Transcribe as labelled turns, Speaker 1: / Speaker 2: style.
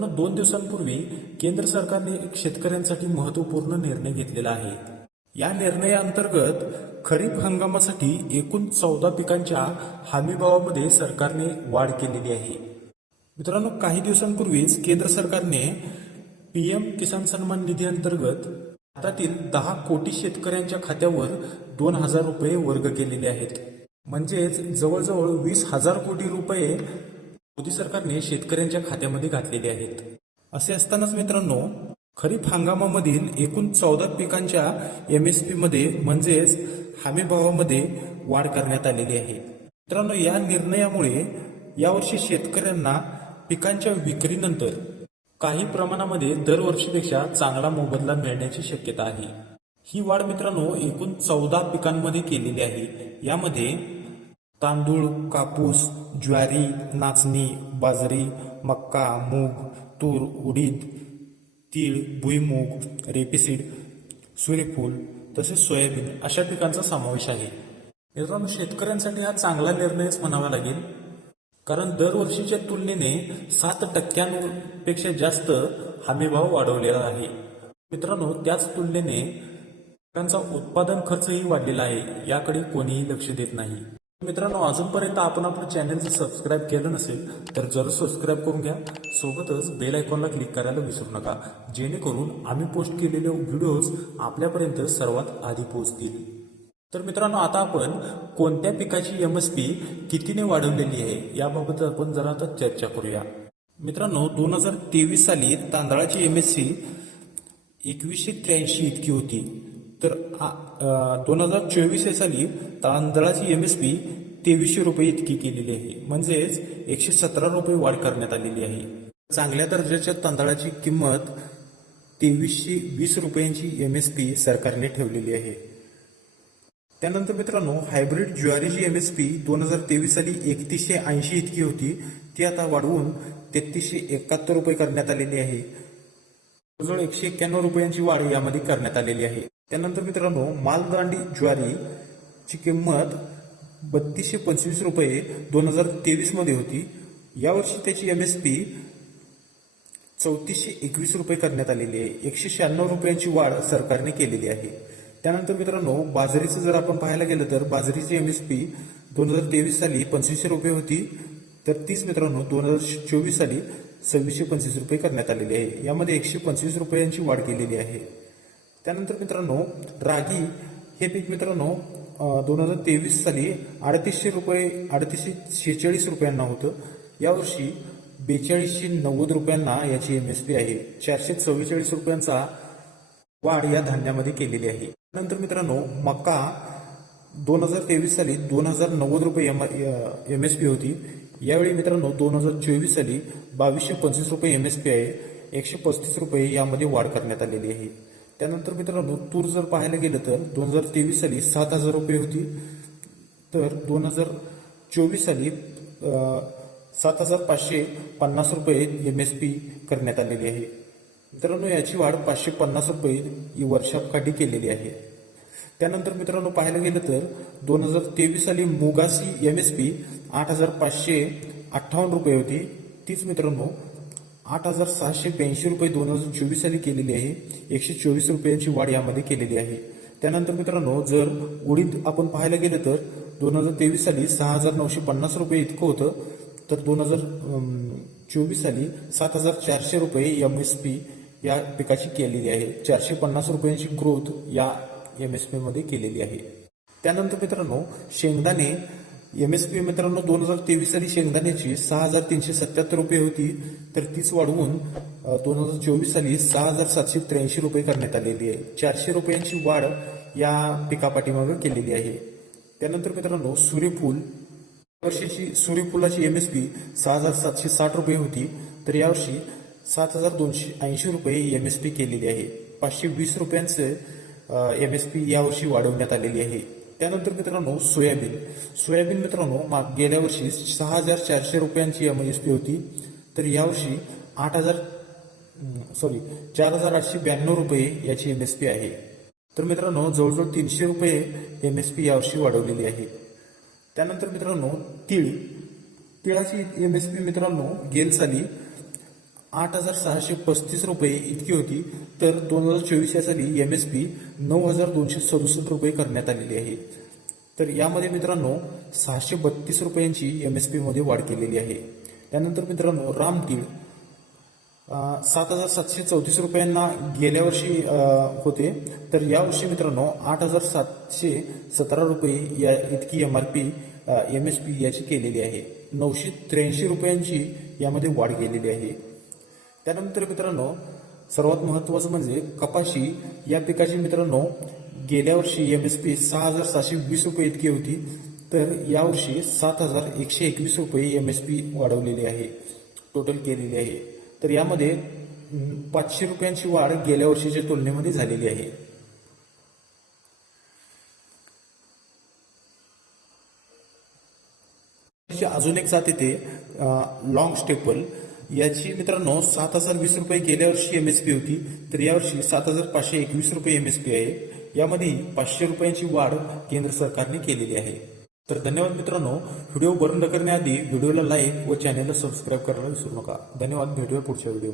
Speaker 1: दोन दिवसांपूर्वी केंद्र सरकारने एक शेतकऱ्यांसाठी महत्त्वपूर्ण निर्णय घेतलेला आहे. या निर्णयाअंतर्गत खरीप हंगामासाठी एकूण चौदा पिकांच्या हमीभावामध्ये सरकारने वाढ केलेली आहे. मित्रांनो काही दिवसांपूर्वीच केंद्र सरकारने पीएम किसान सन्मान निधी अंतर्गत भारतातील दहा कोटी शेतकऱ्यांच्या खात्यावर दोन हजार रुपये वर्ग केलेले आहेत. म्हणजेच जवळजवळ वीस हजार कोटी रुपये मोदी सरकारने शेतकऱ्यांच्या खात्यामध्ये घातलेले आहेत. असे असतानाच मित्रांनो खरीप हंगामामधील एकूण चौदा पिकांच्या एम एसमध्ये म्हणजेच हमीभावामध्ये वाढ करण्यात आलेली आहे. मित्रांनो या निर्णयामुळे यावर्षी शेतकऱ्यांना पिकांच्या विक्रीनंतर काही प्रमाणामध्ये दरवर्षीपेक्षा चांगला मोबदला मिळण्याची शक्यता आहे. ही वाढ मित्रांनो एकूण चौदा पिकांमध्ये केलेली आहे. यामध्ये तांदूळ कापूस ज्वारी नाचणी बाजरी मक्का मूग तूर उडीद तीळ भुईमूग रेपीसीड सूर्यफूल तसेच सोयाबीन अशा पिकांचा समावेश आहे. मित्रांनो शेतकऱ्यांसाठी हा चांगला निर्णयच म्हणावा लागेल. कारण दरवर्षीच्या तुलनेने सात टक्क्यांपेक्षा जास्त हमीभाव वाढवलेला आहे. मित्रांनो त्याच तुलनेने पिकांचा उत्पादन खर्चही वाढलेला आहे. याकडे कोणीही लक्ष देत नाही. मित्रांनो अजूनपर्यंत आपण आपलं चॅनल जर सबस्क्राईब केलं नसेल तर जरूर सबस्क्राईब करून घ्या. सोबतच बेल आयकॉनला क्लिक करायला विसरू नका. जेणेकरून आम्ही पोस्ट केलेले व्हिडिओज आपल्यापर्यंत सर्वात आधी पोहोचतील. तर मित्रांनो आता आपण कोणत्या पिकाची यम एस पी कितीने वाढवलेली आहे याबाबत आपण जरा आता चर्चा करूया. मित्रांनो दोन हजार तेवीस साली तांदळाची एम एस सी एकवीसशे त्र्याऐंशी इतकी होती. तर दोन हजार चोवीस साली तांदळाची एम एस पी तेवीसशे रुपये इतकी केलेली आहे. म्हणजेच एकशे सतरा रुपये वाढ करण्यात आलेली आहे. चांगल्या दर्जाच्या तांदळाची किंमत तेवीसशे वीस रुपयांची एम एस पी सरकारने ठेवलेली आहे. त्यानंतर मित्रांनो हायब्रिड ज्वारीची पी दोन हजार तेवीस साली एकतीसशे ऐंशी इतकी होती. ती आता वाढवून तेहतीसशे एकाहत्तर रुपये करण्यात आलेली आहे. जवळजवळ एकशे एक्क्याण्णव रुपयांची वाढ यामध्ये करण्यात आलेली आहे. त्यानंतर मित्रांनो मालदांडी ज्वारीची किंमत बत्तीसशे पंचवीस रुपये दोन हजार तेवीसमध्ये होती. यावर्षी त्याची एम एस पी चौतीसशे एकवीस रुपये करण्यात आलेली आहे. एकशे शहाण्णव रुपयांची वाढ सरकारने केलेली आहे. त्यानंतर मित्रांनो बाजरीचं जर आपण पाहायला गेलं तर बाजरीची एम एस पी दोन हजार तेवीस साली पंचवीसशे रुपये होती. तर तीच मित्रांनो दोन हजार चोवीस साली सव्वीसशे पंचवीस रुपये करण्यात आलेली आहे. यामध्ये एकशे पंचवीस रुपयांची वाढ केलेली आहे. त्यानंतर मित्रांनो रागी हे पीक मित्रांनो दोन हजार तेवीस साली अडतीसशे रुपये अडतीसशे शेहेचाळीस रुपयांना होतं. यावर्षी बेचाळीसशे नव्वद रुपयांना याची एम एस पी आहे. चारशे चव्वेचाळीस रुपयांचा वाढ या धान्यामध्ये केलेली आहे. नंतर मित्रांनो मका दोन हजार तेवीस साली दोन हजार नव्वद रुपये एम एस पी होती. यावेळी मित्रांनो दोन हजार चोवीस साली बावीसशे पंचवीस रुपये एम एस पी आहे. एकशे पस्तीस रुपये यामध्ये वाढ करण्यात आलेली आहे. त्यानंतर मित्रांनो तूर जर पाहायला गेलं तर दोन हजार तेवीस साली सात हजार रुपये होती. तर दोन हजार चोवीस साली सात हजार पाचशे पन्नास रुपये एम एस पी करण्यात आलेली आहे. मित्रांनो याची वाढ पाचशे पन्नास रुपये ही वर्षाकाठी केलेली आहे. त्यानंतर मित्रांनो पाहायला गेलं तर दोन हजार तेवीस साली मुगाची एम एस पी आठ हजार पाचशे अठ्ठावन्न रुपये होती. तीच मित्रांनो आठ हजार सहाशे ब्याऐंशी रुपये दोन हजार चोवीस साली केलेली आहे. एकशे चोवीस रुपयांची वाढ यामध्ये केलेली आहे. त्यानंतर मित्रांनो जर उडीद आपण पाहायला गेलं तर दोन हजार तेवीस साली सहा हजार नऊशे पन्नास रुपये इतकं होतं. तर दोन हजार चोवीस साली सात हजार चारशे रुपये एम एस पी या पिकाची केलेली आहे. चारशे पन्नास रुपयांची ग्रोथ या एम एस पीमध्ये केलेली आहे. त्यानंतर मित्रांनो शेंगदाणे एम एस पी मित्रांनो दोन हजार तेवीस साली शेंगदाण्याची सहा हजार तीनशे सत्याहत्तर रुपये होती. तर तीच वाढवून दोन हजार चोवीस साली सहा हजार सातशे त्र्याऐंशी रुपये करण्यात आलेली आहे. चारशे रुपयांची वाढ या पिकापाठीमागे केलेली आहे. त्यानंतर मित्रांनो सूर्यफूल. वर्षीची सूर्यफुलाची एम एस पी सहा हजार सातशे साठ रुपये होती. तर यावर्षी सात हजार दोनशे ऐंशी रुपये एम एस पी केलेली आहे. पाचशे वीस रुपयांचं एम एस पी यावर्षी वाढवण्यात आलेली आहे. त्यानंतर मित्रांनो सोयाबीन. सोयाबीन मित्रांनो माग गेल्या वर्षी सहा हजार चारशे रुपयांची एम एस पी होती. तर यावर्षी आठ हजार सॉरी चार हजार आठशे ब्याण्णव रुपये याची एम एस पी आहे. तर मित्रांनो जवळजवळ तीनशे रुपये एम एस पी यावर्षी वाढवलेली आहे. त्यानंतर मित्रांनो तीळ. तिळाची एम एस पी मित्रांनो गेल साली आठ हजार सहाशे पस्तीस रुपये इतकी होती तर दोन हजार चोवीस या साली एम एस पी नऊ हजार दोनशे सदुसष्ट रुपये करण्यात आलेली आहे. तर यामध्ये मित्रांनो सहाशे बत्तीस रुपयांची एम एस पीमध्ये वाढ केलेली आहे. त्यानंतर मित्रांनो रामतीळ सात हजार सातशे चौतीस रुपयांना गेल्या वर्षी होते. तर यावर्षी मित्रांनो आठ हजार सातशे सतरा रुपये या इतकी M R P M S P याची केलेली आहे. नऊशे त्र्याऐंशी रुपयांची यामध्ये वाढ केलेली आहे. त्यानंतर मित्रांनो सर्वात महत्वाचं म्हणजे कपाशी या पिकाची मित्रांनो गेल्या वर्षी एम एस पी सहा हजार सहाशे वीस रुपये इतकी होती तर यावर्षी सात हजार एकशे एकवीस रुपये एम एस पी वाढवलेली आहे टोटल केलेली आहे. तर यामध्ये पाचशे रुपयांची वाढ गेल्या वर्षीच्या तुलनेमध्ये झालेली आहे. अजून एक जात येते लॉंग स्टेपल याची मित्रांनो सात हजार वीस रुपये गेल्या वर्षी एमएसपी होती तर यावर्षी सात हजार पाचशे एकवीस रुपये एमएसपी आहे. यामध्ये पाचशे रुपयांची वाढ केंद्र सरकारने केलेली आहे. तर धन्यवाद मित्रांनो. व्हिडिओ बंद करण्याआधी व्हिडिओला लाईक व चॅनलला सबस्क्राईब करायला विसरू नका. धन्यवाद. भेटूया पुढच्या व्हिडिओ